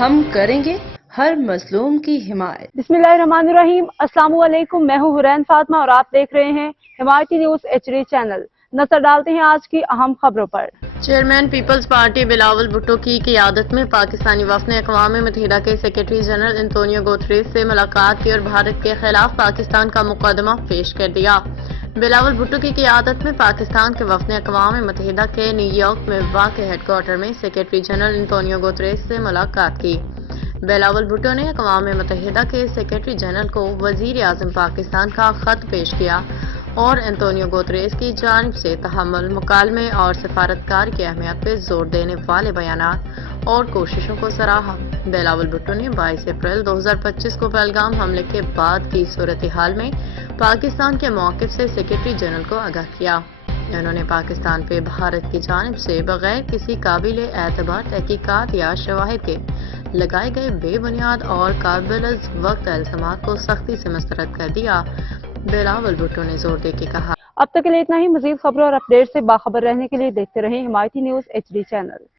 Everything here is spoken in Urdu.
ہم کریں گے ہر مظلوم کی حمایت۔ بسم اللہ الرحمن الرحیم۔ السلام علیکم، میں ہوں حرین فاطمہ اور آپ دیکھ رہے ہیں حمایتی نیوز HD چینل۔ نظر ڈالتے ہیں آج کی اہم خبروں پر۔ Chairman People's Party Bilawal Bhutto کی قیادت میں پاکستانی وفد نے اقوام متحدہ کے سیکرٹری جنرل انتونیو گوتریز سے ملاقات کی اور بھارت کے خلاف پاکستان کا مقدمہ پیش کر دیا۔ بلاول بھٹو کی قیادت میں پاکستان کے وفد نے اقوام متحدہ کے نیو یارک میں واقع ہیڈ کوارٹر میں سیکرٹری جنرل انتونیو گوتریز سے ملاقات کی۔ بلاول بھٹو نے اقوام متحدہ کے سیکرٹری جنرل کو وزیر اعظم پاکستان کا خط پیش کیا اور انتونیو گوتریز کی جانب سے تحمل، مکالمے اور سفارتکار کی اہمیت پہ زور دینے والے بیانات اور کوششوں کو سراہا۔ بلاول بھٹو نے 22 اپریل 2025 کو پہلگام حملے کے بعد کی صورتحال میں پاکستان کے موقف سے سیکرٹری جنرل کو آگاہ کیا۔ انہوں نے پاکستان پہ بھارت کی جانب سے بغیر کسی قابل اعتبار تحقیقات یا شواہد کے لگائے گئے بے بنیاد اور قابل وقت الزامات کو سختی سے مسترد کر دیا۔ بلاول بھٹو نے زور دے کے کہا۔ اب تک کے لیے اتنا ہی۔ مزید خبروں اور اپڈیٹ سے باخبر رہنے کے لیے دیکھتے رہیں حمایتی نیوز HD چینل۔